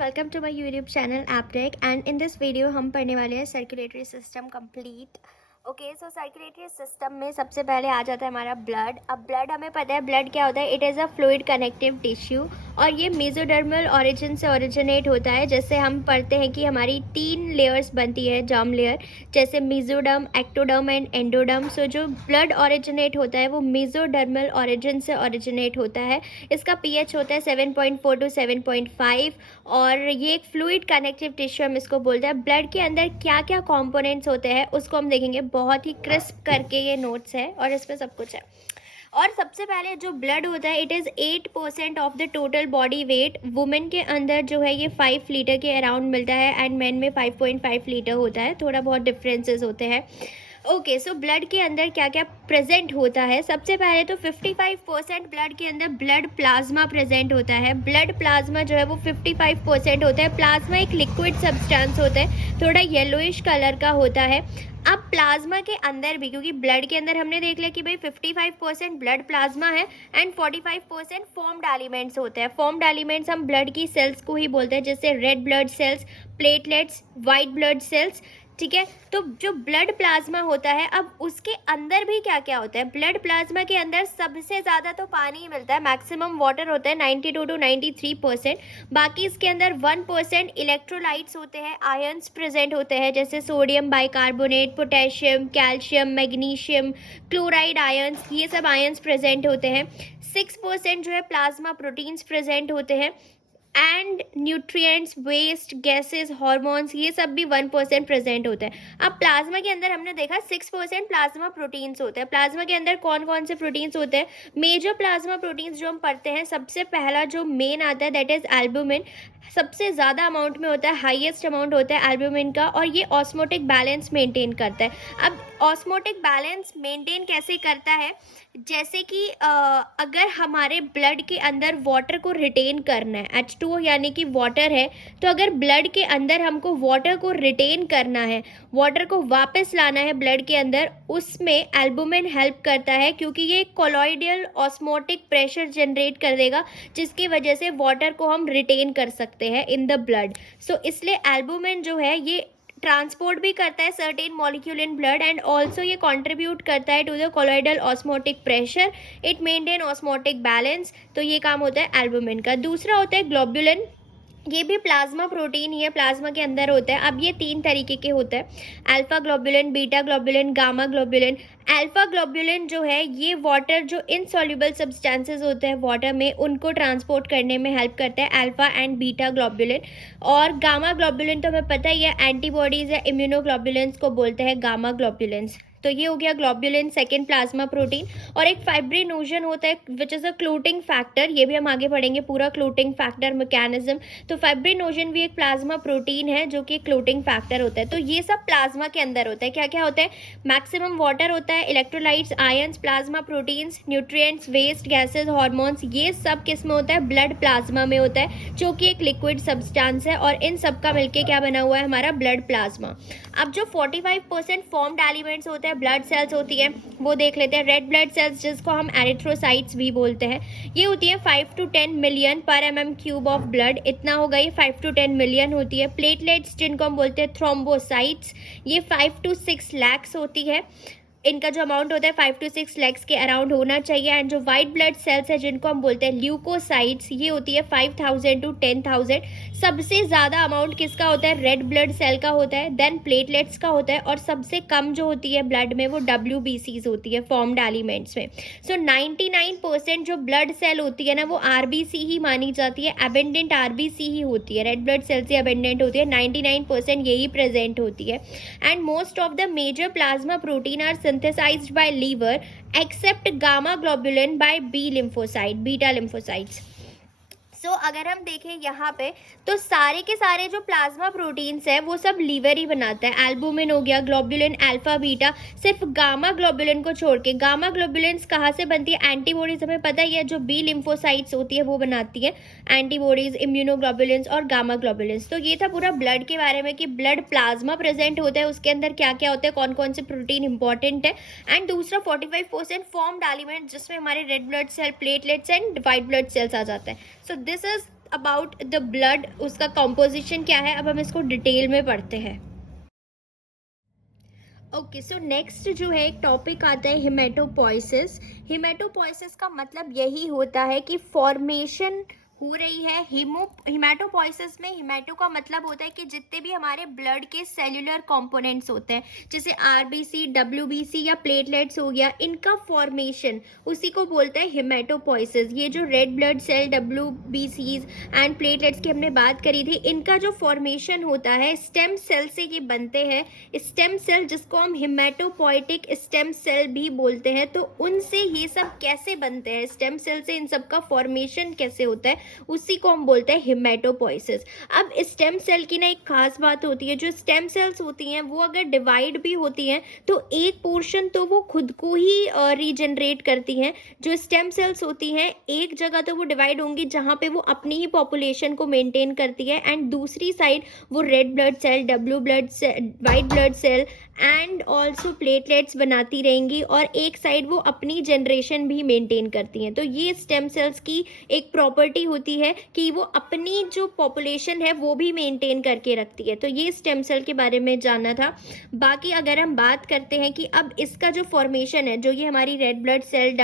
Welcome to my YouTube channel Aptech and in this video हम पढ़ने वाले हैं circulatory system complete. Okay, so circulatory system में सबसे पहले आ जाता है हमारा ब्लड। अब ब्लड हमें पता है ब्लड क्या होता है, it is a fluid connective tissue और ये मेसोडर्मल ओरिजिन से ओरिजिनेट होता है। जैसे हम पढ़ते हैं कि हमारी 3 लेयर्स बनती है जर्म लेयर, जैसे मेसोडर्म, एक्टोडर्म एंड एंडोडर्म। सो जो ब्लड ओरिजिनेट होता है वो मेसोडर्मल ओरिजिन से ओरिजिनेट होता है। इसका पीएच होता है 7.4 टू 7.5 और ये एक फ्लूइड कनेक्टिव टिश्यू हम इसको बोलते हैं। ब्लड के अंदर क्या क्या कंपोनेंट्स होते हैं उसको हम देखेंगे, बहुत ही क्रिस्प करके ये नोट्स है और इसमें सब कुछ है। और सबसे पहले जो ब्लड होता है it is 8% of the total body weight. Women के अंदर जो है ये 5 लीटर के अराउंड मिलता है एंड मेन में 5.5 लीटर होता है, थोड़ा बहुत डिफरेंसेस होते हैं। ओके, सो ब्लड के अंदर क्या क्या प्रेजेंट होता है। सबसे पहले तो 55% ब्लड के अंदर ब्लड प्लाज्मा प्रेजेंट होता है। ब्लड प्लाज्मा जो है वो 55% होता है। प्लाज्मा एक लिक्विड सब्सटेंस होता है, थोड़ा येलोइश कलर का होता है। अब प्लाज्मा के अंदर भी, क्योंकि ब्लड के अंदर हमने देख लिया कि भाई 55% ब्लड प्लाज्मा है एंड 45% फॉर्म्ड एलिमेंट्स होते हैं। फॉर्म्ड एलिमेंट्स हम ब्लड की सेल्स को ही बोलते हैं, जैसे red blood cells, platelets, white blood sales. ठीक है, तो जो ब्लड प्लाज्मा होता है, अब उसके अंदर भी क्या क्या होता है। ब्लड प्लाज्मा के अंदर सबसे ज़्यादा तो पानी ही मिलता है, मैक्सिमम वाटर होता है 92 टू 93%। बाकी इसके अंदर 1% इलेक्ट्रोलाइट्स होते हैं, आयंस प्रेजेंट होते हैं, जैसे sodium bicarbonate, potassium, calcium, magnesium, chloride ions, ये सब आयंस प्रेजेंट होते हैं। 6% जो है प्लाज्मा प्रोटीन्स प्रेजेंट होते हैं and nutrients, waste, gases, hormones, ये सब भी 1% प्रेजेंट होता है। अब प्लाज्मा के अंदर हमने देखा 6% प्लाज्मा प्रोटीन्स होते हैं। प्लाज्मा के अंदर कौन कौन से प्रोटीन्स होते हैं, मेजर प्लाज्मा प्रोटीन्स जो हम पढ़ते हैं, सबसे पहला जो मेन आता है दैट इज एल्बुमिन। सबसे ज़्यादा अमाउंट में होता है, हाईएस्ट अमाउंट होता है एल्बुमिन का, और ये ऑस्मोटिक बैलेंस मेंटेन करता है। अब ऑस्मोटिक बैलेंस मेंटेन कैसे करता है, जैसे कि अगर हमारे ब्लड के अंदर वाटर को रिटेन करना है, H2O यानी कि वाटर है, तो अगर ब्लड के अंदर हमको वाटर को रिटेन करना है, वाटर को वापस लाना है ब्लड के अंदर, उसमें एल्बुमिन हेल्प करता है, क्योंकि ये कोलॉइडल ऑस्मोटिक प्रेशर जनरेट कर देगा, जिसकी वजह से वाटर को हम रिटेन कर सकते हैं इन द ब्लड। सो इसलिए एल्बुमिन जो है ये ट्रांसपोर्ट भी करता है certain molecule in blood and also ये कंट्रीब्यूट करता है to the colloidal osmotic pressure, it maintain osmotic balance. तो ये काम होता है एल्बुमिन का। दूसरा होता है ग्लोबुलिन, ये भी प्लाज्मा प्रोटीन ही है, प्लाज्मा के अंदर होता है। अब ये 3 तरीके के होते हैं, alpha globulin, beta globulin, gamma globulin. Alpha globulin जो है ये वाटर, जो इनसॉल्युबल सब्सटेंसेस होते हैं वाटर में, उनको ट्रांसपोर्ट करने में हेल्प करता है, अल्फा एंड बीटा ग्लोबुलिन। और गामा ग्लोबुलिन तो हमें पता ही है, एंटीबॉडीज या इम्यूनोग्लोबुलिन्स को बोलते हैं गामा ग्लोबुलिन्स। तो ये हो गया ग्लोबुलिन, सेकेंड प्लाज्मा प्रोटीन। और एक फाइब्रिनोजन होता है which is a clotting factor, ये भी हम आगे पढ़ेंगे पूरा क्लोटिंग फैक्टर मैकेनिज्म। तो फाइब्रिनोजन भी एक प्लाज्मा प्रोटीन है जो कि क्लोटिंग फैक्टर होता है। तो ये सब प्लाज्मा के अंदर होता है। क्या क्या होता है, मैक्सिमम वाटर होता है, electrolytes, ions, plasma proteins, nutrients, waste, gases, hormones, ये सब किस में होता है, ब्लड प्लाज्मा में होता है, जो कि एक लिक्विड सब्सटेंस है। और इन सब का मिलकर क्या बना हुआ है, हमारा ब्लड प्लाज्मा। अब जो 45% फॉर्म्ड एलिमेंट्स होते हैं, ब्लड सेल्स होती है, वो देख लेते हैं। रेड ब्लड सेल्स जिसको हम एरिथ्रोसाइट्स भी बोलते हैं, ये होती है 5 टू 10 मिलियन पर mm³ ऑफ ब्लड, इतना होगा ये, 5 टू 10 मिलियन होती है। प्लेटलेट्स जिनको हम बोलते हैं थ्रोम्बोसाइट्स, ये 5 टू 6 लाख होती है। इनका जो अमाउंट होता है 5 टू 6 लैक्स के अराउंड होना चाहिए। एंड जो वाइट ब्लड सेल्स है जिनको हम बोलते हैं ल्यूकोसाइट्स, ये होती है 5000 टू 10,000। सबसे ज़्यादा अमाउंट किसका होता है, रेड ब्लड सेल का होता है, देन प्लेटलेट्स का होता है, और सबसे कम जो होती है ब्लड में वो WBCs होती है, फॉर्म्ड एलिमेंट्स में। सो 99% जो ब्लड सेल होती है ना वो RBC ही मानी जाती है, एबेंडेंट RBC ही होती है, रेड ब्लड सेल से एबेंडेंट होती है, 99% यही प्रेजेंट होती है। And most of the major plasma protein are synthesized by liver except gamma globulin by B lymphocyte, beta lymphocytes। सो अगर हम देखें यहाँ पे तो सारे के सारे जो प्लाज्मा प्रोटीन्स है वो सब लीवर ही बनाता है। एल्बुमिन हो गया, ग्लोबुलिन, अल्फा, बीटा, सिर्फ गामा ग्लोबुलिन को छोड़ के। गामा ग्लोबुलिन्स कहाँ से बनती है, एंटीबॉडीज हमें पता ही है, जो बी लिम्फोसाइट्स होती है वो बनाती है एंटीबॉडीज, इम्यूनोग्लोबुलिन्स और गामा ग्लोबुलिन्स। तो ये था पूरा ब्लड के बारे में कि ब्लड प्लाज्मा प्रेजेंट होता है, उसके अंदर क्या क्या होता है, कौन कौन से प्रोटीन इंपॉर्टेंट है। एंड दूसरा 45% फॉर्म्ड एलिमेंट जिसमें हमारे red blood cell, platelets and white blood cells आ जाता है। So this is about the blood, उसका कॉम्पोजिशन क्या है, अब हम इसको डिटेल में पढ़ते हैं। ओके, सो नेक्स्ट जो है एक टॉपिक आता है हिमेटोपोइसिस। हिमेटोपोइसिस का मतलब यही होता है कि फॉर्मेशन हो रही है। हिमेटोपोइसिस में हिमेटो का मतलब होता है कि जितने भी हमारे ब्लड के सेल्यूलर कंपोनेंट्स होते हैं, जैसे आरबीसी, डब्ल्यूबीसी या प्लेटलेट्स हो गया, इनका फॉर्मेशन, उसी को बोलते हैं हिमेटोपोइसिस। ये जो रेड ब्लड सेल, डब्ल्यूबीसीज एंड प्लेटलेट्स की हमने बात करी थी, इनका जो फॉर्मेशन होता है स्टेम सेल से ये बनते हैं। स्टेम सेल, जिसको हम हिमेटोपोइटिक स्टेम सेल भी बोलते हैं, तो उनसे ये सब कैसे बनते हैं, स्टेम सेल से इन सब का फॉर्मेशन कैसे होता है, उसी को हम बोलते हैं हिमेटोपोइसिस। अब स्टेम सेल की ना एक खास बात होती है, जो स्टेम सेल्स होती हैं वो अगर डिवाइड भी होती हैं तो एक पोर्शन तो वो खुद को ही रीजनरेट करती हैं। जो स्टेम सेल्स होती हैं एक जगह तो वो डिवाइड होंगी जहां पे वो अपनी ही पॉपुलेशन को मेंटेन करती है, एंड दूसरी साइड वो red blood cell, W blood cell, white blood cell and also platelets बनाती रहेंगी, और एक साइड वो अपनी जनरेशन भी मेंटेन करती हैं। तो ये स्टेम सेल्स की एक प्रॉपर्टी होती है कि वो अपनी जो पॉपुलेशन है वो भी मेंटेन करके रखती है। तो ये स्टेम सेल के बारे में जानना था। बाकी अगर हम बात करते हैं कि अब इसका जो फॉर्मेशन है, जो ये हमारी रेड ब्लड सेल,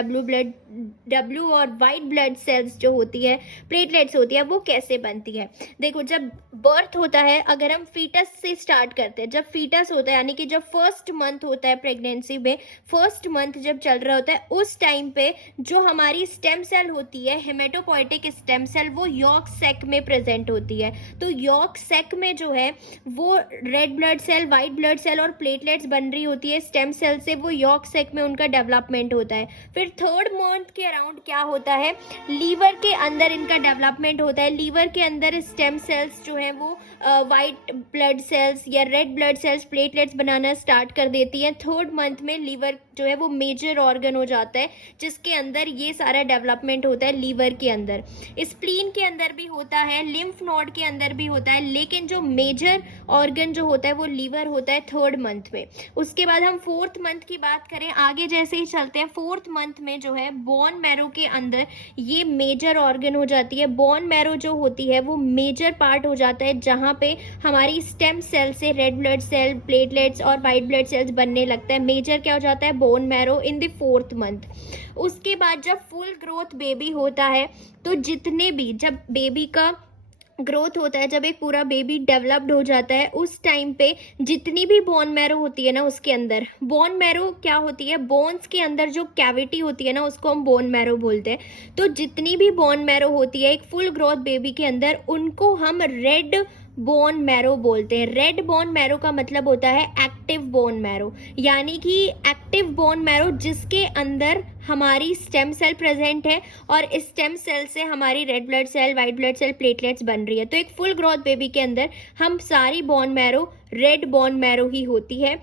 डब्ल्यू और वाइट ब्लड सेल्स जो होती है, प्लेटलेट्स होती है, वो कैसे बनती है। देखो, जब बर्थ होता है, अगर हम फीटस से स्टार्ट करते हैं, जब फीटस होता है यानी कि जब फर्स्ट मंथ होता है प्रेगनेंसी में, फर्स्ट मंथ जब चल रहा होता है, उस टाइम पे जो हमारी स्टेम सेल होती है, हिमेटोपोइटिक स्टेम सेल, वो यॉर्क सैक में प्रेजेंट होती है। तो यॉर्क सैक में जो है वो red blood cell, white blood cell और प्लेटलेट्स बन रही होती है स्टेम सेल से, वो यॉर्क सैक में उनका डेवलपमेंट होता है। फिर थर्ड मंथ के अराउंड क्या होता है, लीवर के अंदर इनका डेवलपमेंट होता है। लीवर के अंदर स्टेम सेल्स जो है वो वाइट ब्लड सेल्स या रेड ब्लड सेल्स, प्लेटलेट्स बनाना स्टार्ट कर देती हैं। थर्ड मंथ में लीवर जो है वो मेजर ऑर्गन हो जाता है, जिसके अंदर ये सारा डेवलपमेंट होता है लीवर के अंदर। स्प्लीन के अंदर भी होता है, लिम्फ नोड के अंदर भी होता है, लेकिन जो मेजर ऑर्गन जो होता है वो लीवर होता है थर्ड मंथ में। उसके बाद हम फोर्थ मंथ की बात करें, आगे जैसे ही चलते हैं, फोर्थ मंथ में जो है बोन मैरो के अंदर ये मेजर ऑर्गन हो जाती है। बोन मैरो जो होती है वो मेजर पार्ट हो जाता है, जहाँ पे हमारी स्टेम सेल से रेड ब्लड सेल, प्लेटलेट्स और वाइट ब्लड सेल्स बनने लगता है। मेजर क्या हो जाता है, bone marrow in the fourth month. उसके बाद जब फुल ग्रोथ बेबी होता है, तो जितने भी, जब बेबी का ग्रोथ होता है, जब एक पूरा बेबी डेवलप्ड हो जाता है, उस टाइम पे जितनी भी बोन मैरो होती है ना, उसके अंदर बोन मैरो क्या होती है, बोन्स के अंदर जो कैविटी होती है ना, उसको हम बोन मैरो बोलते हैं। तो जितनी भी बोन मैरो होती है एक फुल ग्रोथ बेबी के अंदर, उनको हम रेड बोन मैरो बोलते हैं। रेड बोन मैरो का मतलब होता है एक्टिव बोन मैरो, यानी कि एक्टिव बोन मैरो जिसके अंदर हमारी स्टेम सेल प्रेजेंट है, और स्टेम सेल से हमारी red blood cell, white blood cell, platelets बन रही है। तो एक फुल ग्रोथ बेबी के अंदर हम सारी bone marrow red bone marrow ही होती है।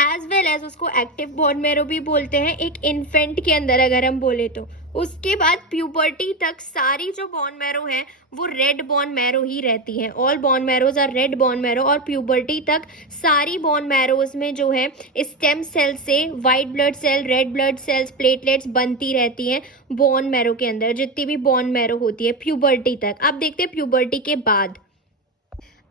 एज वेल एज उसको एक्टिव बोन मैरो भी बोलते हैं एक इन्फेंट के अंदर, अगर हम बोले तो। उसके बाद प्यूबर्टी तक सारी जो बोन मैरो है वो रेड बोन मैरो ही रहती है। All bone marrows are red bone marrow. और प्यूबर्टी तक सारी बोन मैरोज में जो है स्टेम सेल से white blood cell, red blood cells, platelets बनती रहती हैं बोन मैरो के अंदर, जितनी भी बोन मैरो होती है प्यूबर्टी तक। अब देखते हैं प्यूबर्टी के बाद।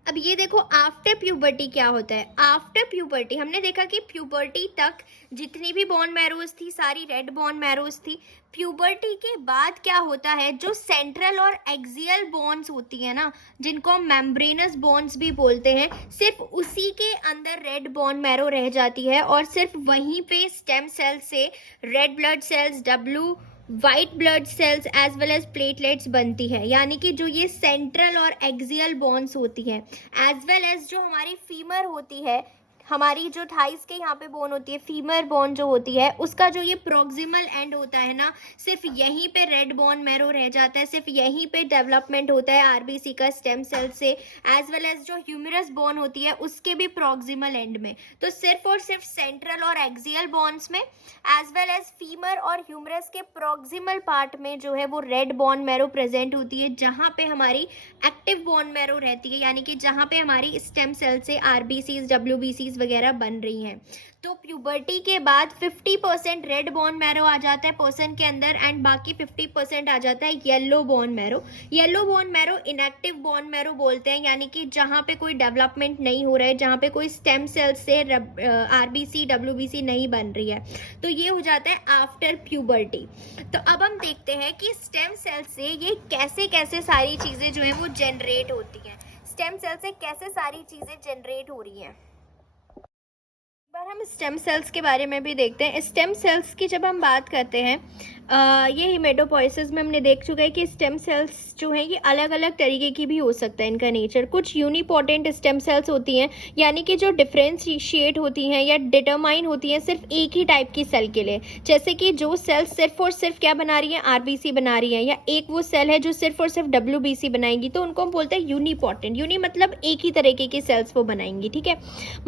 अब ये देखो आफ्टर प्यूबर्टी क्या होता है। आफ्टर प्यूबर्टी हमने देखा कि प्यूबर्टी तक जितनी भी बोन मैरोज थी सारी रेड बोन मैरोज थी। प्यूबर्टी के बाद क्या होता है, जो सेंट्रल और एक्सियल बोन्स होती है ना, जिनको हम मेम्ब्रेनस बोन्स भी बोलते हैं, सिर्फ उसी के अंदर रेड बोन मैरो रह जाती है, और सिर्फ वहीं पे स्टेम सेल से red blood cells, W white blood cells as well as platelets बनती है। यानी कि जो ये सेंट्रल और एक्सियल बोन्स होती है, एज वेल एज जो हमारी फीमर होती है, हमारी जो थाइस के यहाँ पे बोन होती है, फीमर बोन जो होती है, उसका जो ये प्रोक्सिमल एंड होता है ना, सिर्फ यहीं पे रेड बोन मैरो रह जाता है, सिर्फ यहीं पे डेवलपमेंट होता है आरबीसी का स्टेम सेल से। एज वेल एज जो ह्यूमरस बोन होती है उसके भी प्रोक्सिमल एंड में। तो सिर्फ और सिर्फ सेंट्रल और एक्सियल बोन्स में, एज वेल एज फीमर और ह्यूमरस के प्रोक्सिमल पार्ट में जो है वो रेड बोन मैरो प्रेजेंट होती है, जहाँ पे हमारी एक्टिव बोन मैरो रहती है, यानी कि जहाँ पे हमारी स्टेम सेल से आरबीसीज, डब्ल्यूबीसीज वगैरह बन रही हैं। तो प्यूबर्टी के बाद 50% रेड बोन मैरो आ जाता है पर्सन के अंदर एंड बाकी 50% आ जाता है yellow bone marrow. Yellow bone marrow inactive bone marrow बोलते हैं, यानी कि जहाँ पे कोई डेवलपमेंट नहीं हो रहा है, जहाँ पे कोई स्टेम सेल से आरबीसी डब्ल्यूबीसी नहीं बन रही है, तो ये हो जाता है आफ्टर प्यूबर्टी। तो अब हम देखते हैं कि स्टेम सेल से ये कैसे कैसे सारी चीज़ें जो है वो जनरेट होती हैं, स्टेम सेल से कैसे सारी चीज़ें जनरेट हो रही हैं। बार हम स्टेम सेल्स के बारे में भी देखते हैं। स्टेम सेल्स की जब हम बात करते हैं, ये हिमेटोपोइसिस में हमने देख चुका है कि स्टेम सेल्स जो हैं ये अलग अलग तरीके की भी हो सकता है इनका नेचर। कुछ यूनिपोटेंट स्टेम सेल्स होती हैं, यानी कि जो डिफ्रेंशिएट होती हैं या डिटरमाइन होती हैं सिर्फ एक ही टाइप की सेल के लिए, जैसे कि जो सेल सिर्फ और सिर्फ क्या बना रही है, आरबीसी बना रही है, या एक वो सेल है जो सिर्फ और सिर्फ डब्ल्यूबीसी बनाएंगी, तो उनको हम बोलते हैं यूनिपोटेंट। यूनि मतलब एक ही तरीके की सेल्स वो बनाएंगी, ठीक है।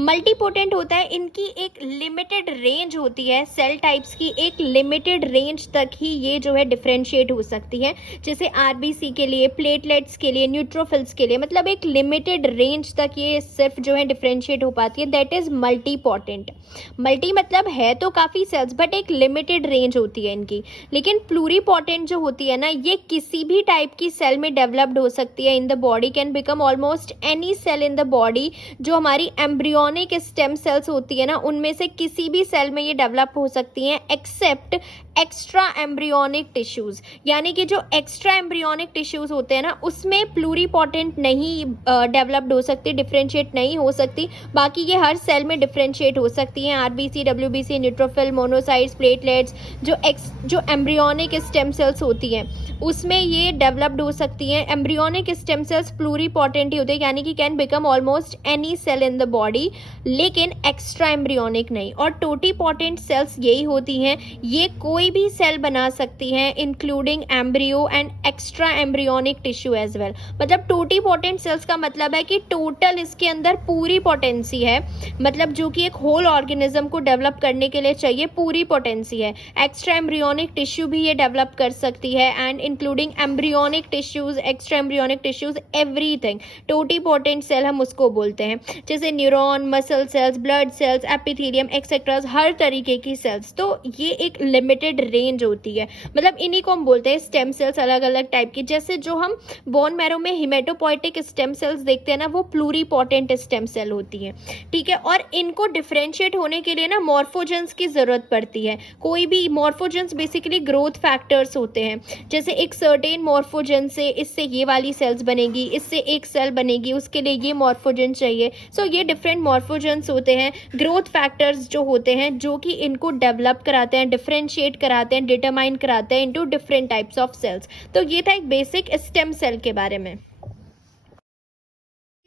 मल्टीपोटेंट होता है, इनकी एक लिमिटेड रेंज होती है, सेल टाइप्स की एक लिमिटेड रेंज तक ही ये जो है डिफरेंशिएट हो सकती है, जैसे आरबीसी के लिए, प्लेटलेट्स के लिए, न्यूट्रोफिल्स के लिए, मतलब एक लिमिटेड रेंज तक ये सिर्फ जो है डिफरेंशिएट हो पाती है, दैट इज मल्टीपोटेंट। मल्टी मतलब है तो काफ़ी सेल्स बट एक लिमिटेड रेंज होती है इनकी। लेकिन प्लूरीपोटेंट जो होती है ना, ये किसी भी टाइप की सेल में डेवलप्ड हो सकती है in the body, can become almost any cell in the body. जो हमारी एम्ब्रियोनिक स्टेम सेल्स होती है ना, उनमें से किसी भी सेल में ये डेवलप हो सकती हैं एक्सेप्ट एक्स्ट्रा एम्ब्रियोनिक टिश्यूज, यानी कि जो एक्स्ट्रा एम्ब्रियोनिक टिश्यूज होते हैं ना, उसमें प्लूरीपोटेंट नहीं डेवलप्ड हो सकती, डिफरेंशिएट नहीं हो सकती। बाकी ये हर सेल में डिफरेंशिएट हो सकती हैं, RBC, WBC, neutrophil, monocytes, platelets. जो एम्ब्रियोनिक स्टेम सेल्स होती हैं उसमें ये डेवलप्ड हो सकती हैं। एम्ब्रियोनिक स्टेम सेल्स प्लूरीपोटेंट ही होते हैं, यानी कि can become almost any cell in the body, लेकिन एक्स्ट्रा एम्ब्रियोनिक नहीं। और टोटीपोटेंट सेल्स यही होती हैं, ये कोई भी सेल बना सकती हैं including embryo and extra embryonic tissue as well. मतलब टोटीपोटेंट सेल्स का मतलब है कि टोटल इसके अंदर पूरी पोटेंसी है, मतलब जो कि एक होल ऑर्गेनिज्म को डेवलप करने के लिए चाहिए पूरी पोटेंसी है। एक्स्ट्रा एम्ब्रियोनिक टिश्यू भी ये डेवलप कर सकती है and including embryonic tissues, extra embryonic tissues, everything. Totipotent cell हम उसको बोलते हैं, जैसे neuron, muscle cells, blood cells, epithelium etcetera, हर तरीके की सेल्स। तो ये एक लिमिटेड रेंज होती है, मतलब इन्हीं को हम बोलते हैं स्टेम सेल्स, अलग अलग टाइप की। जैसे जो हम बोन मैरो में हिमेटोपोइटिक स्टेम सेल्स देखते हैं ना, वो प्लूरीपोटेंट स्टेम सेल होती है, ठीक है। और इनको डिफरेंशिएट होने के लिए ना मॉर्फोजेंस की जरूरत पड़ती है। कोई भी मॉर्फोजेंस बेसिकली ग्रोथ फैक्टर्स होते हैं, जैसे एक सर्टेन मॉर्फोजेन से इससे ये वाली सेल्स बनेगी, इससे एक सेल बनेगी, उसके लिए ये मॉर्फोजेन चाहिए। सो ये डिफरेंट मॉर्फोजेंस होते हैं, ग्रोथ फैक्टर्स जो होते हैं, जो कि इनको डेवलप कराते हैं, डिफरेंशिएट कराते हैं, डिटरमाइन कराते हैं into different types of cells. तो ये था एक बेसिक स्टेम सेल के बारे में।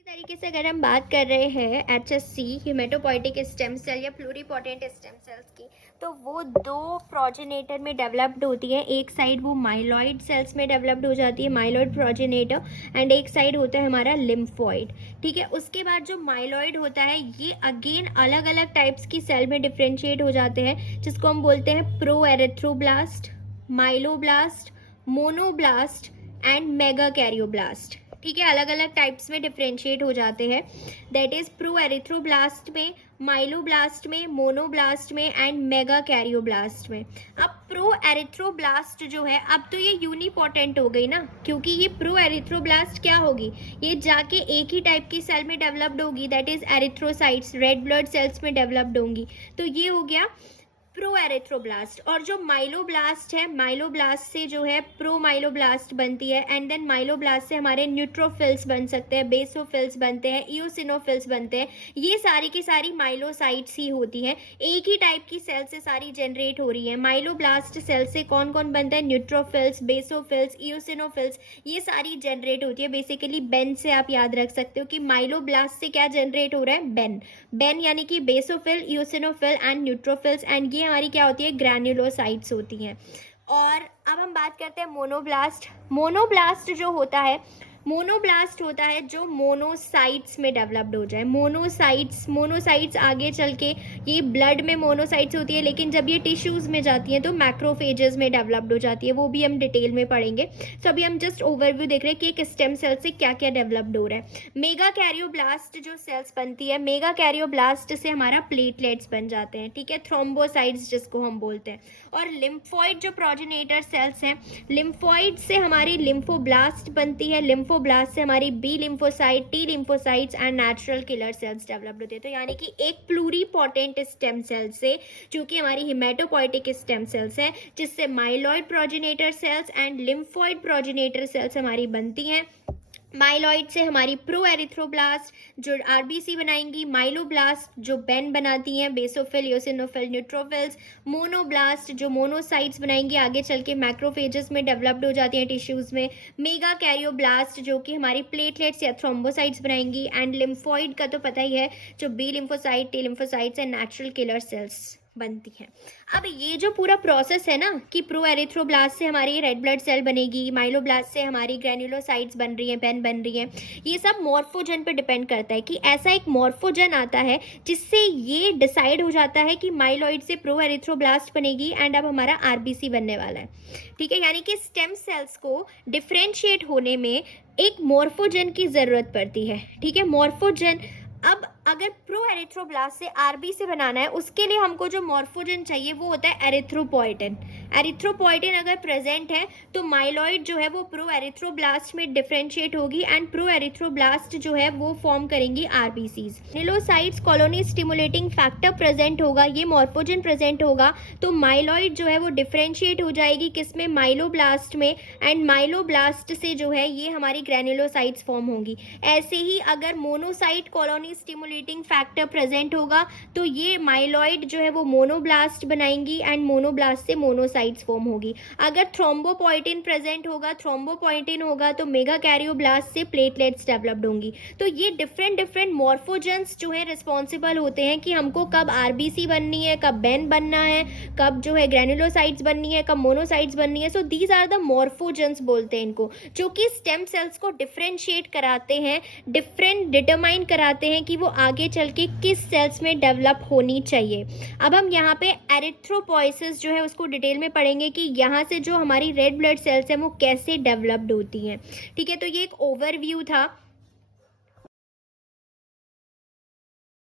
तरीके से अगर हम बात कर रहे हैं HSC, हिमेटोपोइटिक स्टेम सेल या प्लूरीपोटेंट स्टेम सेल्स की, तो वो दो प्रोजेनेटर में डेवलप्ड होती है। एक साइड वो माइलॉइड सेल्स में डेवलप्ड हो जाती है, माइलॉइड प्रोजेनेटर, एंड एक साइड होता है हमारा लिम्फोइड, ठीक है। उसके बाद जो माइलॉइड होता है ये अगेन अलग अलग टाइप्स की सेल में डिफ्रेंशिएट हो जाते हैं, जिसको हम बोलते हैं proerythroblast, myeloblast, monoblast and megakaryoblast, ठीक है। अलग अलग टाइप्स में डिफ्रेंशिएट हो जाते हैं, दैट इज प्रो एरिथ्रोब्लास्ट में, माइलोब्लास्ट में, मोनोब्लास्ट में एंड मेगा कैरियोब्लास्ट में। अब प्रो एरिथ्रोब्लास्ट जो है, अब तो ये यूनिपोटेंट हो गई ना, क्योंकि ये प्रो एरिथ्रोब्लास्ट क्या होगी, ये जाके एक ही टाइप की सेल में डेवलप्ड होगी, that is erythrocytes, red blood sales में डेवलप्ड होंगी। तो ये हो गया प्रो एरिथ्रोब्लास्ट। और जो माइलोब्लास्ट है, माइलोब्लास्ट से जो है प्रो माइलोब्लास्ट बनती है, एंड देन माइलोब्लास्ट से हमारे न्यूट्रोफिल्स बन सकते हैं, बेसोफिल्स बनते हैं, इओसिनोफिल्स बनते हैं। ये सारी की सारी माइलोसाइट्स ही होती हैं, एक ही टाइप की सेल से सारी जनरेट हो रही है। माइलोब्लास्ट सेल से कौन कौन बनता है, न्यूट्रोफिल्स, बेसोफिल्स, इओसिनोफिल्स, ये सारी जनरेट होती है। बेसिकली बेन से आप याद रख सकते हो कि माइलोब्लास्ट से क्या जनरेट हो रहा है, बेन। बेन यानी कि basophil, eosinophil and neutrophils, and ये हमारी क्या होती है, ग्रैन्युलोसाइट्स होती हैं। और अब हम बात करते हैं मोनोब्लास्ट। मोनोब्लास्ट जो होता है मोनोब्लास्ट होता है जो मोनोसाइट्स में डेवलप्ड हो जाए। मोनोसाइट्स आगे चल के ये ब्लड में मोनोसाइट्स होती है, लेकिन जब ये टिश्यूज में जाती हैं तो मैक्रोफेजेस में डेवलप्ड हो जाती है, वो भी हम डिटेल में पढ़ेंगे। सो अभी हम जस्ट ओवरव्यू देख रहे हैं कि एक स्टेम सेल से क्या क्या डेवलप्ड हो रहा है। मेगा कैरियोब्लास्ट जो सेल्स बनती है, मेगा कैरियोब्लास्ट से हमारा प्लेटलेट्स बन जाते हैं, ठीक है, थ्रोम्बोसाइट्स जिसको हम बोलते हैं। और लिम्फोइड जो प्रोजेनेटर सेल्स हैं, लिम्फोइड से हमारी लिम्फोब्लास्ट बनती है, लिम्फोब्लास्ट से हमारी B lymphocyte, T lymphocytes and natural killer cells developed होते हैं। तो यानी कि एक प्लूरीपोटेंट स्टेम सेल से, जो कि हमारी हिमेटोपोइटिक स्टेम सेल्स हैं, जिससे myeloid progenitor cells and lymphoid progenitor cells हमारी बनती हैं। माइलॉइड से हमारी प्रो एरिथ्रोब्लास्ट जो आरबीसी बनाएंगी, माइलोब्लास्ट जो बेन बनाती हैं, बेसोफिल, योसिनोफिल, न्यूट्रोफिल्स, मोनोब्लास्ट जो मोनोसाइट्स बनाएंगी, आगे चल के मैक्रोफेजेस में डेवलप्ड हो जाती हैं टिश्यूज में। मेगा कैरियोब्लास्ट जो कि हमारी प्लेटलेट्स या थ्रोम्बोसाइट्स बनाएंगी। एंड लिम्फोइड का तो पता ही है, जो B lymphocyte, T lymphocytes and natural killer cells बनती है। अब ये जो पूरा प्रोसेस है ना कि प्रो एरिथ्रोब्लास्ट से हमारी रेड ब्लड सेल बनेगी, माइलोब्लास्ट से हमारी ग्रैन्युलोसाइट्स बन रही हैं, पेन बन रही हैं, ये सब मॉर्फोजन पे डिपेंड करता है कि ऐसा एक मॉर्फोजन आता है जिससे ये डिसाइड हो जाता है कि माइलॉइड से प्रो एरिथ्रोब्लास्ट बनेगी एंड अब हमारा आरबीसी बनने वाला है, ठीक है। यानी कि स्टेम सेल्स को डिफ्रेंशिएट होने में एक मॉर्फोजन की ज़रूरत पड़ती है, ठीक है, मॉर्फोजन। अब अगर प्रो एरिथ्रोब्लास्ट से आरबीसी बनाना है, उसके लिए हमको जो मॉर्फोजन चाहिए वो होता है एरिथ्रोपोइटिन। एरिथ्रोपोइटिन अगर प्रेजेंट है तो माइलॉइड जो है वो प्रो एरिथ्रोब्लास्ट में डिफरेंशिएट होगी एंड प्रो एरिथ्रोब्लास्ट जो है वो फॉर्म करेंगी RBCs. Granulocytes colony stimulating factor present होगा, ये मॉर्फोजन प्रेजेंट होगा, तो माइलॉइड जो है वो डिफरेंशिएट हो जाएगी किसमें, माइलोब्लास्ट में, एंड माइलोब्लास्ट से जो है ये हमारी ग्रैन्युलोसाइट्स फॉर्म होंगी। ऐसे ही अगर monocyte colony stimulating factor present होगा तो ये माइलॉइड जो है वो मोनोब्लास्ट बनाएंगी एंड मोनोब्लास्ट से मोनोसाइट्स फॉर्म होगी। अगर थ्रोम्बोपोइटिन प्रेजेंट होगा तो मेगा कैरियोब्लास्ट से प्लेटलेट्स डेवलप्ड होंगी। तो ये डिफरेंट मॉर्फोजेंस जो है रिस्पॉन्सिबल होते हैं कि हमको कब आरबीसी बननी है, कब बेन बनना है, कब जो है ग्रैन्युलोसाइट्स बननी है, कब मोनोसाइट्स बननी है। सो दीज आर द मॉर्फोजेंस बोलते हैं इनको, जो कि स्टेम सेल्स को डिफरेंशिएट कराते हैं, डिटरमाइन कराते हैं कि वो आगे चल के किस सेल्स में डेवलप होनी चाहिए। अब हम यहाँ पे एरिथ्रोपोइसिस जो है उसको डिटेल में पढ़ेंगे कि यहाँ से जो हमारी रेड ब्लड सेल्स हैं वो कैसे डेवलप्ड होती हैं, ठीक है। तो ये एक ओवरव्यू था